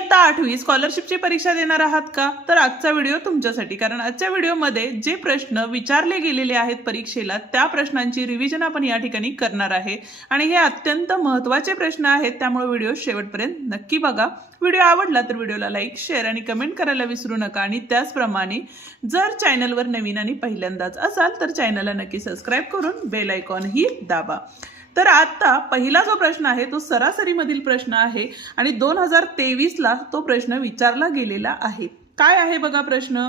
इयत्ता 8वी स्कॉलरशिपची परीक्षा देणार आहात का? तर आजचा व्हिडिओ तुमच्यासाठी, कारण आजच्या व्हिडिओमध्ये जे प्रश्न विचारले गेलेले आहेत परीक्षेला त्या प्रश्नांची रिव्हिजन आपण या ठिकाणी करणार आहे आणि हे अत्यंत महत्त्वाचे प्रश्न आहेत, त्यामुळे व्हिडिओ शेवटपर्यंत नक्की बघा। व्हिडिओ आवडला तर व्हिडिओला लाईक, शेअर आणि कमेंट करायला विसरू नका आणि त्याचप्रमाणे जर चॅनलवर नवीन आणि पहिल्यांदाच असाल तर चॅनलला नक्की सबस्क्राइब करून बेल आयकॉन ही दाबा। तर आता पहिला जो प्रश्न आहे तो सरासरीमधील प्रश्न आहे आणि 2023 ला तो प्रश्न विचारला गेलेला आहे। काय आहे बघा प्रश्न?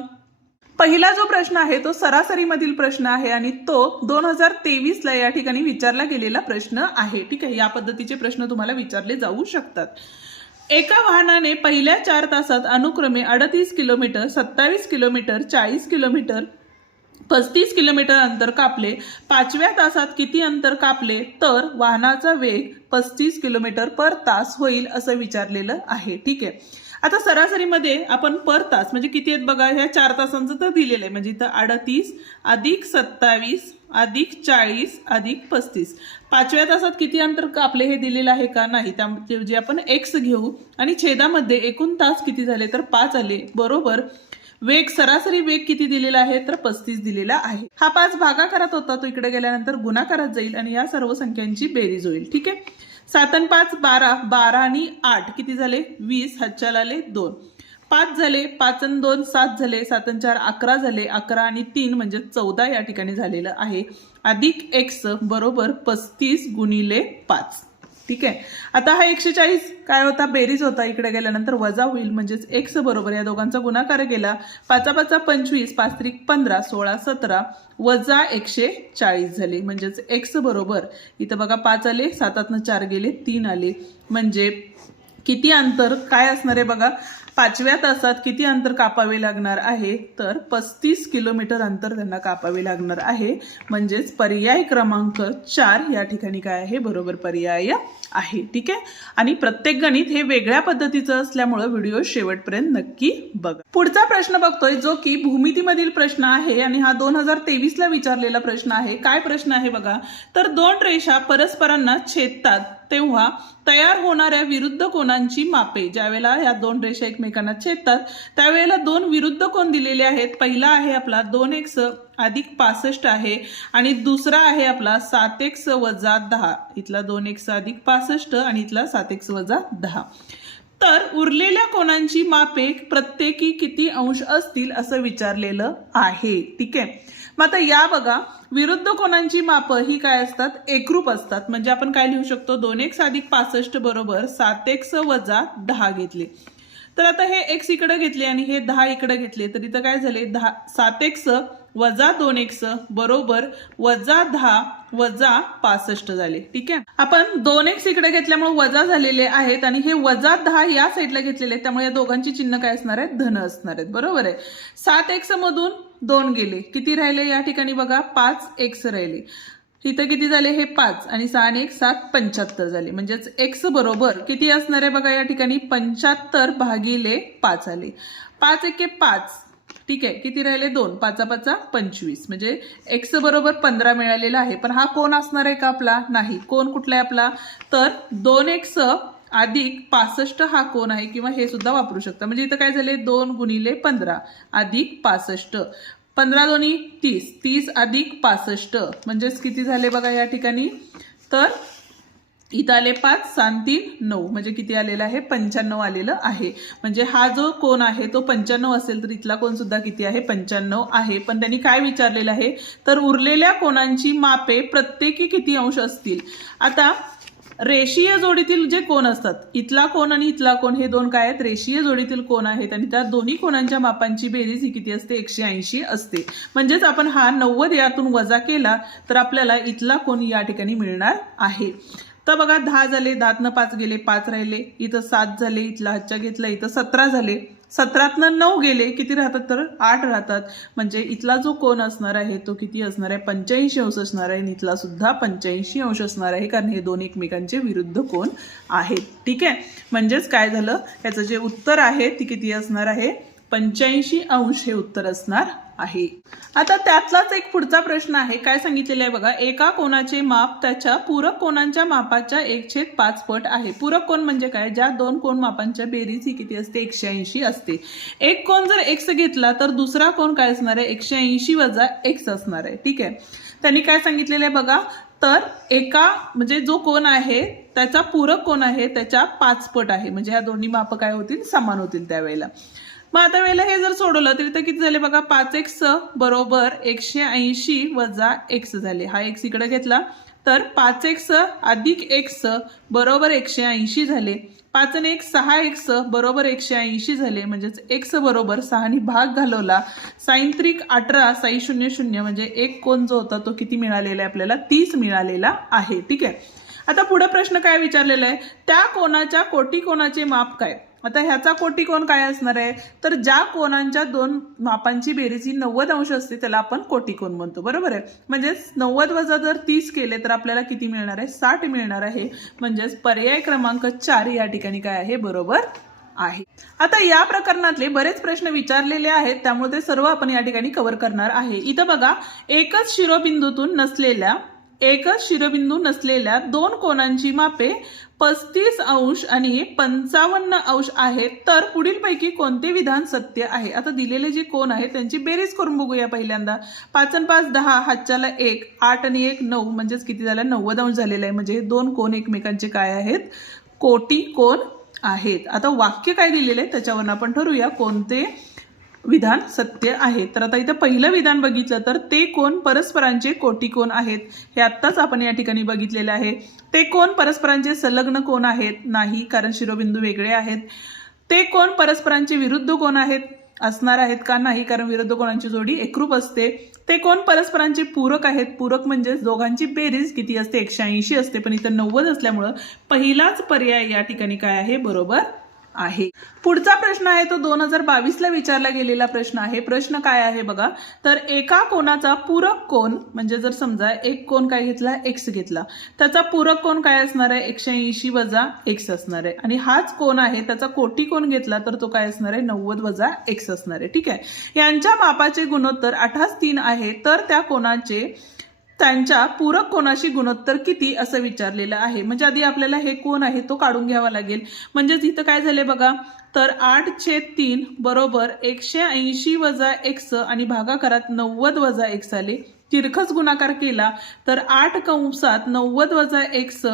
पहिला जो प्रश्न आहे तो सरासरीमधील प्रश्न आहे आणि तो 2023 ला या ठिकाणी विचारला गेलेला प्रश्न आहे। ठीक आहे, या पद्धतीचे प्रश्न तुम्हाला विचारले जाऊ शकतात। एका वाहनाने पहिल्या 4 तासात अनुक्रमे 38 किलोमीटर, 27 किलोमीटर, 40 किलोमीटर, 35 किलोमीटर अंतर कापले। 5व्या तासात किती अंतर कापले तर वाहनाचा वेग 35 किलोमीटर पर तास होईल असं विचारलेलं आहे। ठीक आहे, आता सरासरीमध्ये आपण पर तास म्हणजे किती आहेत बघा, ह्या 4 तासांचं तर दिलेलं आहे, म्हणजे इथं 38 अधिक 27 अधिक 40 अधिक 35। 5व्या तासात किती अंतर कापले हे दिलेलं आहे का? नाही, त्याऐवजी आपण x घेऊ आणि छेदामध्ये एकूण तास किती झाले तर 5 आले, बरोबर। वेग, सरासरी वेग किती दिलेला आहे तर 35 दिलेला आहे। हा 5 भागाकारात होता, तो इकडे गेल्यानंतर गुणाकारात जाईल आणि या सर्व संख्यांची बेरीज होईल। ठीक आहे, 7 आणि 5 12, 12 आणि 8 किती झाले 20, हातच्याला आले 2, 5 झाले, 5 आणि 2 7 झाले, 7 आणि 4 11 झाले, 11 आणि 3 म्हणजे 14 या ठिकाणी झालेलं आहे, अधिक x बरोबर 35 गुणिले 5। ठीक आहे, आता हा 140 काय होता, बेरीज होता, इकडे गेल्यानंतर वजा होईल, म्हणजेच x बरोबर या दोघांचा गुणाकार केला, 5 5 25, 5 3 15, 16 17 वजा 140 झाले, म्हणजेच x बरोबर इथं बघा 5 आले, 7 4 गेले 3 आले, म्हणजे किती अंतर काय असणार आहे बघा, 5व्या तासात किती अंतर कापावे लागणार आहे तर 35 किलोमीटर अंतर त्यांना कापावे लागणार आहे, म्हणजेच पर्याय क्रमांक 4 या ठिकाणी काय आहे, बरोबर पर्याय आहे। ठीक आहे, आणि प्रत्येक गणित हे वेगळ्या पद्धतीचं असल्यामुळे व्हिडिओ शेवटपर्यंत नक्की बघा। पुढचा प्रश्न बघतोय जो की भूमितीमधील प्रश्न आहे आणि हा 2023 ला विचारलेला प्रश्न आहे। काय प्रश्न आहे बघा, तर 2 रेषा परस्परांना छेदतात तेव्हा तयार होणाऱ्या विरुद्ध कोनांची मापे, ज्यावेळेला या 2 रेषा एकमेकांना छेदतात त्यावेळेला 2 विरुद्ध कोन दिलेले आहेत। पहिला आहे आपला 2x अधिक 65 आहे आणि दुसरा आहे आपला 7x वजा 10, इथला 2x अधिक 65 आणि इथला 7x वजा 10। तर उरलेल्या कोनांची मापे प्रत्येकी किती अंश असतील असं विचारलेलं आहे। ठीक आहे, मग आता या बघा विरुद्ध कोनांची माप ही काय असतात, एकरूप असतात, म्हणजे आपण काय लिहू शकतो, 2x अधिक 65 बरोबर 7x वजा 10 घेतले, तर आता हे x इकडे घेतले आणि हे 10 इकडे घेतले, तर इथं काय झाले 7x वजा 2x बरोबर वजा 10 वजा 65 झाले। ठीक आहे, आपण 2x इकडे घेतल्यामुळे वजा झालेले आहेत आणि हे वजा 10 या साईडला घेतलेले आहेत, त्यामुळे या दोघांची चिन्ह काय असणार आहेत, धन असणार आहेत, बरोबर आहे। 7x मधून 2 गेले, किती राहिले या ठिकाणी बघा 5x राहिले, इथं किती झाले हे 5 आणि 6 आणि 1 7 75 झाले, म्हणजेच x बरोबर किती असणार आहे बघा या ठिकाणी 75 भागिले 5 आले, 5 1 5। ठीक आहे, किती राहिले 2, 5 5 25, म्हणजे x बरोबर 15 मिळालेला आहे। पण हा कोण असणार आहे का आपला? नाही, कोण कुठला आहे आपला तर 2x अधिक 65 हा कोण आहे, किंवा हे सुद्धा वापरू शकता, म्हणजे इथं काय झाले 2 गुणिले 15 अधिक 65, 15 दोन्ही 30, 30 अधिक 65 म्हणजेच किती झाले बघा या ठिकाणी, तर इथं आले 5 6 3 9, म्हणजे किती आलेलं आहे 95 आलेलं आहे। म्हणजे हा जो कोण आहे तो 95 असेल तर इथला कोण सुद्धा किती आहे 95 आहे। पण त्यांनी काय विचारलेलं आहे तर उरलेल्या कोणांची मापे प्रत्येकी किती अंश असतील। आता रेषीय जोडीतील जे कोण असतात, इथला कोण आणि इथला कोण हे 2 काय आहेत, रेषीय जोडीतील कोण आहेत आणि त्या दोन्ही कोणांच्या मापांची बेरीज ही किती असते 180 असते, म्हणजेच आपण हा 90 यातून वजा केला तर आपल्याला इथला कोण या ठिकाणी मिळणार आहे। तर बघा 10 झाले, 10 5 गेले 5 राहिले, इथं 7 झाले, इथला हातच्या घेतला, इथं 17 झाले, 17 9 गेले, किती राहतात तर 8 राहतात, म्हणजे इथला जो कोण असणार आहे तो किती असणार आहे 85 अंश असणार आहे आणि इथला सुद्धा 85 अंश असणार आहे, कारण हे 2 एकमेकांचे विरुद्ध कोण आहेत। ठीक आहे, म्हणजेच काय झालं, याचं जे उत्तर आहे ती किती असणार आहे 85° हे उत्तर असणार आहे। आता त्यातलाच एक पुढचा प्रश्न आहे, काय सांगितलेलं आहे बघा, एका कोनाचे माप त्याच्या पूरक कोनांच्या मापाच्या 1/5 पट आहे। पूरक कोन म्हणजे काय, ज्या दोन कोन मापांच्या बेरीज ही किती असते, 180 असते। एक कोन जर x घेतला तर दुसरा कोन काय असणार आहे, 180 - x असणार आहे। ठीक आहे, त्यांनी काय सांगितलेलं आहे बघा, तर एका म्हणजे जो कोन आहे त्याचा पूरक कोन आहे त्याच्या 5 पट आहे, म्हणजे ह्या दोन्ही माप काय होतील, समान होतील त्यावेळेला। मग आता वेळेला हे जर सोडवलं तरी तर किती झाले बघा, 5x बरोबर 180 - x झाले। हा x इकडे घेतला तर 5x अधिक x बरोबर 180 झाले। 5 आणि 1 6x बरोबर 180 झाले, म्हणजेच x बरोबर 6 ने भाग घालवला, sin 3 18 साई 0 0 म्हणजे एक कोन जो होता तो किती मिळालेला आहे आपल्याला, 30 मिळालेला आहे। ठीक आहे, आता पुढे प्रश्न काय विचारलेला आहे, त्या कोनाच्या कोटी कोनाचे माप काय। आता ह्याचा कोटी कोन काय असणार आहे, तर ज्या कोनांच्या दोन मापांची बेरीज ही 90° असते त्याला आपण कोटी कोन म्हणतो, बरोबर आहे। म्हणजे 90 जर 30 केले तर आपल्याला किती मिळणार आहे, 60 मिळणार आहे। म्हणजेच पर्याय क्रमांक 4 या ठिकाणी काय आहे, बरोबर आहे। आता या प्रकरणातले बरेच प्रश्न विचारलेले आहेत, त्यामुळे ते सर्व आपण या ठिकाणी कव्हर करणार आहे। इथं बघा, एकच शिरोबिंदू नसलेल्या दोन कोनांची मापे 35° आणि 55° आहेत, तर पुढीलपैकी कोणते विधान सत्य आहे। आता दिलेले जे कोन आहेत त्यांची बेरीज करून बघूया पहिल्यांदा। 5 आणि 5 10, हातच्याला 1, 8 आणि 1 9, म्हणजेच किती झालं, 90° झालेलं आहे। म्हणजे दोन कोन एकमेकांचे काय आहेत, कोटी कोन आहेत। आता वाक्य काय दिलेले आहे त्याच्यावर आपण ठरवूया कोणते विधान सत्य आहे। तर आता इथं पहिलं विधान बघितलं तर ते कोन परस्परांचे कोटी कोन आहेत, हे आत्ताच आपण या ठिकाणी बघितलेले आहे। ते कोन परस्परांचे संलग्न कोन आहेत, नाही, कारण शिरोबिंदू वेगळे आहेत। ते कोन परस्परांचे विरुद्ध कोन आहेत, असणार आहेत का, नाही, कारण विरुद्ध कोनांची जोडी एकरूप असते। ते कोन परस्परांचे पूरक आहेत, पूरक म्हणजे दोघांची बेरीज किती असते, 180 असते, पण इथं 90 असल्यामुळं पहिलाच पर्याय या ठिकाणी काय आहे, बरोबर आहे। पुढचा प्रश्न आहे तो 2022 ला विचारला गेलेला प्रश्न आहे। प्रश्न काय आहे बघा, तर एका कोनाचा पूरक कोन म्हणजे जर समजा एक कोन काय घेतला, x घेतला, त्याचा पूरक कोन काय असणार आहे, 180 - x असणार आहे। आणि हाच कोन आहे त्याचा कोटी कोन घेतला तर तो काय असणार आहे, 90 - x असणार आहे। ठीक आहे, यांच्या मापाचे गुणोत्तर 8:3 आहे, तर त्या कोनाचे त्यांच्या पूरक कोनाशी गुणोत्तर किती असं विचारलेलं आहे। म्हणजे आधी आपल्याला हे कोन आहे तो काढून घ्यावा लागेल। म्हणजेच इथं काय झाले बघा, तर 8/3 बरोबर 180 - x आणि भागाकारात 90 - x आले। तिरकस गुणाकार केला तर 8 कंसात 90 - x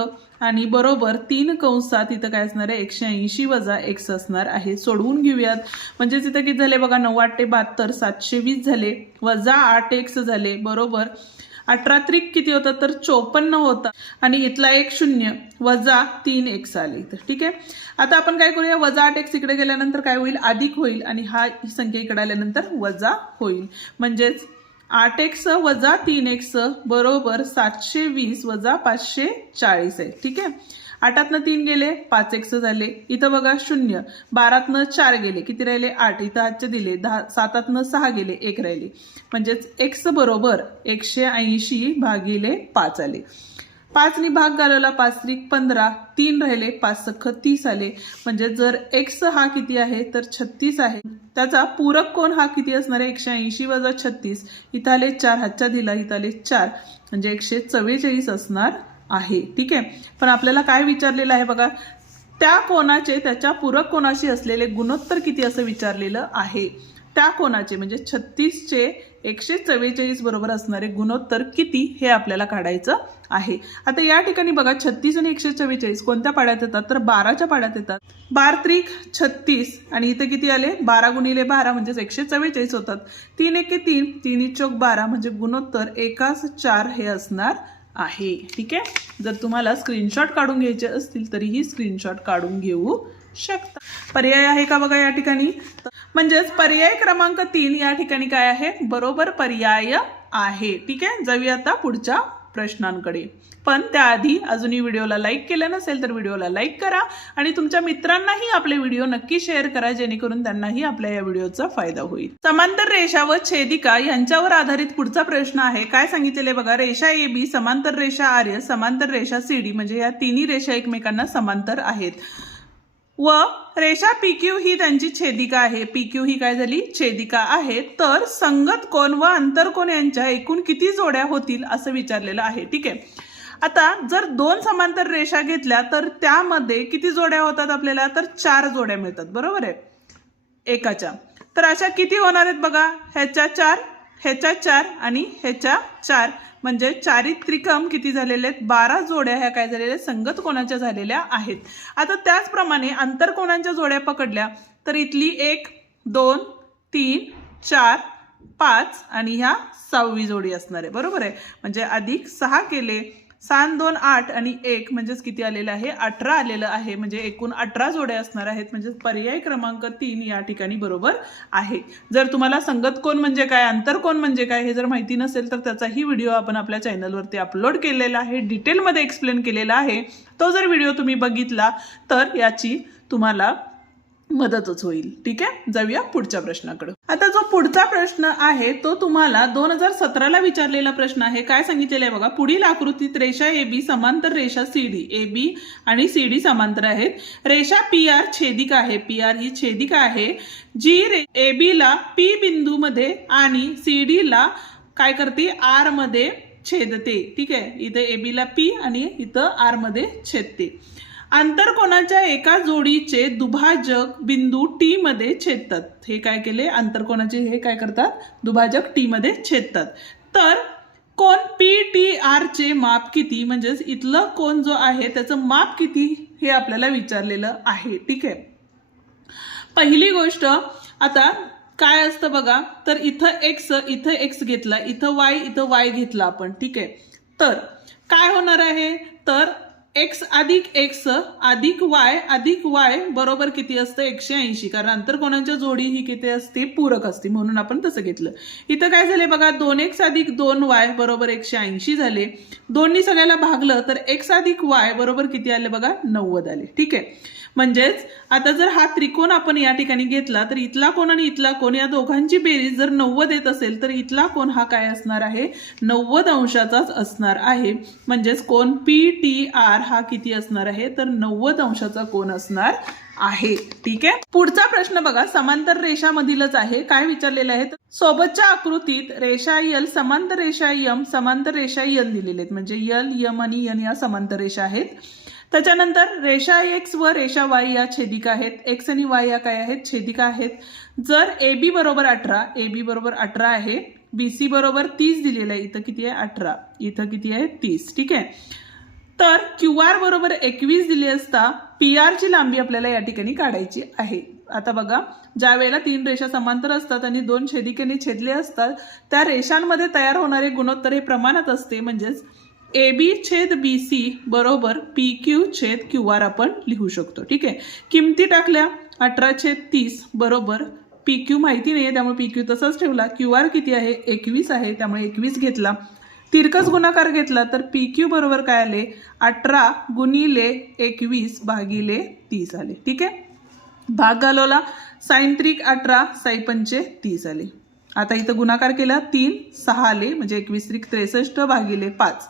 आणि बरोबर 3 कंसात इथं काय असणार आहे, 180 - x असणार आहे। सोडवून घेऊयात, म्हणजेच इथं किती झाले बघा, 9 8 72 720 झाले, वजा 8x झाले, बरोबर 18 त्रिक किती होतं, तर 54 होता, आणि इथला एक 0 वजा 3x आले। तर ठीक आहे, आता आपण काय करूया, वजा 8x इकडे गेल्यानंतर काय होईल, अधिक होईल, आणि ही संख्या इकडे आल्यानंतर वजा होईल। म्हणजेच 8x वजा 3x बरोबर 720 वजा 540 आहे। ठीक आहे, 8तनं 3 गेले, 5x झाले, इथं बघा 0, 12तनं 4 गेले, किती राहिले, 8, इथं हातचे दिले, 7तनं 6 गेले, 1 राहिले, म्हणजेच x बरोबर 180 भागिले 5 आले। 5 नी भाग घालवला, 5 त्रिक 15, 3 राहिले, 5 सख्ख 30 आले। म्हणजे जर x हा किती आहे, तर 36 आहे, त्याचा पूरक कोन हा किती असणार आहे, 180 - 36, इथं आले 4, हातच्या दिला, इथं आले 4, म्हणजे 144 असणार आहे। ठीक आहे, पण आपल्याला काय विचारलेलं आहे बघा, त्या कोनाचे त्याच्या पूरक कोनाशी असलेले गुणोत्तर किती असं विचारलेलं आहे। त्या कोनाचे म्हणजे 36 चे 144 बरोबर असणारे गुणोत्तर किती हे आपल्याला काढायचं आहे। आता या ठिकाणी बघा 36 आणि 144 कोणत्या पाड्यात येतात, तर 12च्या पाड्यात येतात। 12 त्रिक 36 आणि इथे किती आले, 12 गुणिले 12 म्हणजे 144 होतात। 3 एके 3, 3 × 4 12 म्हणजे गुणोत्तर 1:4 हे असणार आहे। ठीक आहे, जर तुम्हाला स्क्रीनशॉट काढून घ्यायचे असतील तरीही स्क्रीनशॉट काढून घेऊ शकता। पर्याय आहे का बघा या ठिकाणी, म्हणजेच पर्याय क्रमांक 3 या ठिकाणी काय आहे, बरोबर पर्याय आहे। ठीक आहे, जाऊया आता पुढच्या प्रश्नांकडे, पण त्याआधी अजूनही व्हिडिओला लाईक केलं नसेल तर व्हिडिओला लाईक करा आणि तुमच्या मित्रांनाही आपले व्हिडिओ नक्की शेअर करा, जेणेकरून त्यांनाही आपल्या या व्हिडिओचा फायदा होईल। समांतर रेषा व छेदिका यांच्यावर आधारित पुढचा प्रश्न आहे। काय सांगितलेले बघा, रेषा AB समांतर रेषा आर्य समांतर रेषा CD म्हणजे या तिन्ही रेषा एकमेकांना समांतर आहेत। व रेषा PQ ही त्यांची छेदिका आहे। PQ ही काय झाली? छेदिका आहे। तर संगत कोन व अंतरकोन यांच्या एकूण किती जोड्या होतील असं विचारलेलं आहे। ठीक आहे, आता जर दोन समांतर रेषा घेतल्या तर त्यामध्ये किती जोड्या होतात आपल्याला? तर 4 जोड्या मिळतात, बरोबर आहे, एकाच्या। तर अशा किती होणार आहेत बघा? ह्याच्या 4, ह्याच्या 4 आणि ह्याच्या 4, म्हणजे 4 त्रिकम किती झालेले आहेत? 12 जोड्या ह्या काय झालेल्या? संगत कोनाच्या झालेल्या आहेत। आता त्याचप्रमाणे अंतरकोनांच्या जोड्या पकडल्या तर इथली 1 2 3 4 5 आणि ह्या 6वी जोडी असणार आहे, बरोबर आहे। म्हणजे अधिक 6 केले, 6 2 8 आणि 1 म्हणजेच किती आलेलं आहे? 18 आलेलं आहे। म्हणजे एकूण 18 जोड्या असणार आहेत। म्हणजे पर्याय क्रमांक 3 या ठिकाणी बरोबर आहे। जर तुम्हाला संगत कोन म्हणजे काय, अंतरकोन म्हणजे काय हे जर माहिती नसेल तर त्याचाही व्हिडिओ आपण आपल्या चॅनलवरती अपलोड केलेला आहे, डिटेलमध्ये एक्सप्लेन केलेला आहे। तो जर व्हिडिओ तुम्ही बघितला तर याची तुम्हाला मदतच होईल। ठीक आहे, जाऊया पुढच्या प्रश्नाकडे। आता जो पुढचा प्रश्न आहे तो तुम्हाला 2017 ला विचारलेला प्रश्न आहे। काय सांगितलेलं आहे बघा? पुढील आकृतीत रेषा AB समांतर रेषा CD, AB आणि CD समांतर आहेत। रेषा PR छेदिका आहे, PR ही छेदिका आहे, जी AB ला P बिंदू मध्ये आणि CD ला काय करते? R मध्ये छेदते। ठीक आहे, इथे AB ला P आणि इथं R मध्ये छेदते। अंतरकोनाच्या एका जोडीचे दुभाजक बिंदू T मध्ये छेदतात। हे काय केले? अंतरकोनाचे हे काय करतात? दुभाजक T मध्ये छेदतात। तर कोन PTR चे माप किती? म्हणजेच इथलं कोन जो आहे त्याचं माप किती हे आपल्याला विचारलेलं आहे। ठीक आहे, पहिली गोष्ट आता काय असतं बघा? तर इथं X घेतला, इथं Y घेतला आपण। ठीक आहे, तर काय होणार आहे? तर X अधिक X अधिक Y बरोबर किती असतं? 180, कारण अंतरकोनांच्या जोडी ही किती असते? पूरक असते, म्हणून आपण तसं घेतलं। इथं काय झाले बघा? 2X अधिक 2Y बरोबर 180 झाले। दोन्ही सगळ्याला भागलं तर X अधिक Y बरोबर किती आले बघा? 90 आले। ठीक आहे, म्हणजेच आता जर हा त्रिकोण आपण या ठिकाणी घेतला तर इथला कोन आणि इथला कोन या दोघांची बेरीज जर 90 येत असेल तर इथला कोन हा काय असणार आहे? 90 अंशाचाच असणार आहे। म्हणजेच कोन PTR हा किती असणार आहे? तर 90 अंशाचा कोन असणार आहे। ठीक आहे, पुढचा प्रश्न बघा, समांतर रेषामधीलच आहे। काय विचारलेलं आहे? सोबतच्या आकृतीत रेषा L समांतर रेषा M समांतर रेषा N दिलेले आहेत। म्हणजे L, M आणि N या समांतर रेषा आहेत। त्याच्यानंतर रेषा X व रेषा Y या छेदिका आहेत। X आणि Y या काय आहेत? छेदिका आहेत। जर AB बरोबर 18, AB बरोबर 18 आहे, BC बरोबर 30 दिलेलं आहे, इथं किती आहे? 18, इथं किती आहे? 30। ठीक आहे, तर QR बरोबर 21 दिले असता PR ची लांबी आपल्याला या ठिकाणी काढायची आहे। आता बघा, ज्या वेळेला 3 रेषा समांतर असतात आणि 2 छेदिकेने छेदले असतात त्या रेषांमध्ये तयार होणारे गुणोत्तर हे प्रमाणात असते। म्हणजेच AB छेद BC बरोबर PQ छेद QR आपण लिहू शकतो। ठीक आहे, किमती टाकल्या, 18/30 बरोबर PQ माहिती नाहीये त्यामुळे PQ तसाच ठेवला। QR किती आहे? 21 आहे, त्यामुळे 21 घेतला। तिरकस गुणाकार घेतला तर PQ बरोबर काय आले? 18 गुणिले 21 भागिले 30 आले। ठीक आहे, भाग घालवला, साइन त्रिक 18 साई पंचे 30 आले। आता इथं गुणाकार केला, 3 6 आले, म्हणजे 21 त्रिक 63 भागिले 5,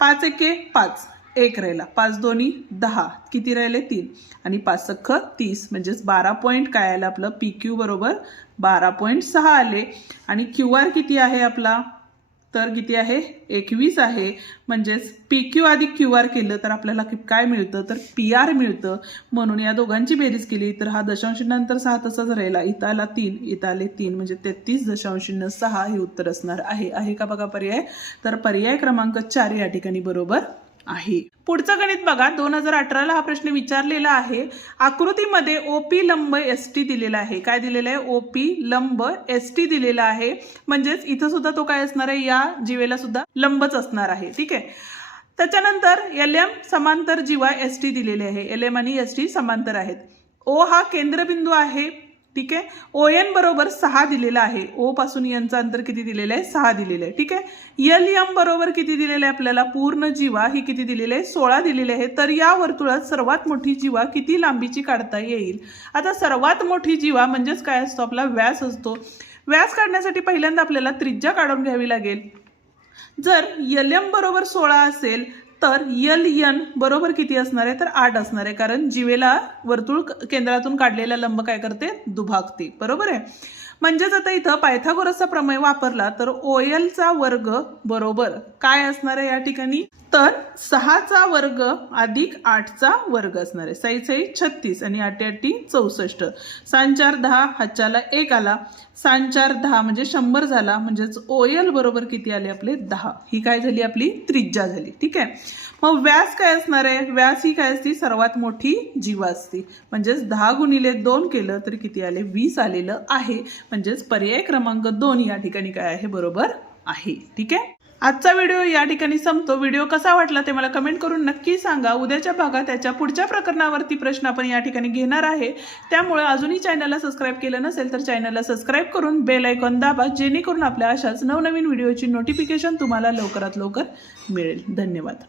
5 एके 5, 1 राहिला, 5 दोन्ही 10, किती राहिले? 3 आणि 5 सख्ख 30, म्हणजेच 12 पॉइंट काय आलं आपलं? PQ बरोबर 12.6 आले। आणि QR किती आहे आपला? तर किती आहे? 21 आहे। म्हणजेच PQ अधिक QR केलं तर आपल्याला काय मिळतं? तर PR मिळतं। म्हणून या दोघांची बेरीज केली तर हा दशांश नंतर 6 तसाच राहिला, इथं आला 3, इथं आले 3, म्हणजे 33.6 हे उत्तर असणार आहे। आहे का बघा पर्याय? तर पर्याय क्रमांक 4 या ठिकाणी बरोबर आहे। पुढचं गणित बघा, 2018 ला हा प्रश्न विचारलेला आहे। आकृतीमध्ये OP लंब ST दिलेला आहे। काय दिलेलं आहे? OP लंब ST दिलेला आहे। म्हणजेच इथं सुद्धा तो काय असणार आहे? या जीवेला सुद्धा लंबच असणार आहे। ठीक आहे, त्याच्यानंतर LM समांतर जीवा ST दिलेले आहे। LM आणि ST समांतर आहेत। O हा केंद्रबिंदू आहे। ठीक आहे, ON बरोबर 6 दिलेला आहे। O पासून N चं अंतर किती दिलेलं आहे? 6 दिलेलं आहे। ठीक आहे, LM बरोबर किती दिलेलं आहे आपल्याला? पूर्ण जीवा ही किती दिलेली आहे? 16 दिलेली आहे। तर या वर्तुळात सर्वात मोठी जीवा किती लांबीची काढता येईल? आता सर्वात मोठी जीवा म्हणजेच काय असतो? आपला व्यास असतो। व्यास काढण्यासाठी पहिल्यांदा आपल्याला त्रिज्या काढून घ्यावी लागेल। जर LM बरोबर 16 असेल तर LN बरोबर किती असणार आहे तर 8 असणार आहे, कारण जीवेला वर्तुळ केंद्रातून काढलेला लंब काय करते दुभागते. बरोबर आहे. म्हणजेच आता इथं पायथागोरसचा प्रमेय वापरला तर OL चा वर्ग बरोबर काय असणार आहे या ठिकाणी तर 6 चा वर्ग अधिक 8 चा वर्ग असणार आहे. 6 6 36 आणि 8 8 64. 6 4 10 हातच्याला 1 आला. 6 4 10 म्हणजे 100 झाला. म्हणजेच OL बरोबर किती आले आपले 10. ही काय झाली आपली त्रिज्या झाली. ठीक आहे. मग व्यास काय असणार आहे. व्यास ही काय असती सर्वात मोठी जीवा असती. म्हणजेच 10 गुणिले 2 केलं तर किती आले 20 आलेलं आहे. म्हणजेच पर्याय क्रमांक 2 या ठिकाणी काय आहे बरोबर आहे. ठीक आहे. आजचा व्हिडिओ या ठिकाणी संपतो. व्हिडिओ कसा वाटला ते मला कमेंट करून नक्की सांगा. उद्याच्या भागात त्याच्या पुढच्या प्रकरणावरती प्रश्न आपण या ठिकाणी घेणार आहे. त्यामुळे अजूनही चॅनलला सबस्क्राईब केलं नसेल तर चॅनलला सबस्क्राईब करून बेल आयकॉन दाबा, जेणेकरून आपल्या अशाच नवनवीन व्हिडिओची नोटिफिकेशन तुम्हाला लवकरात लवकर मिळेल. धन्यवाद.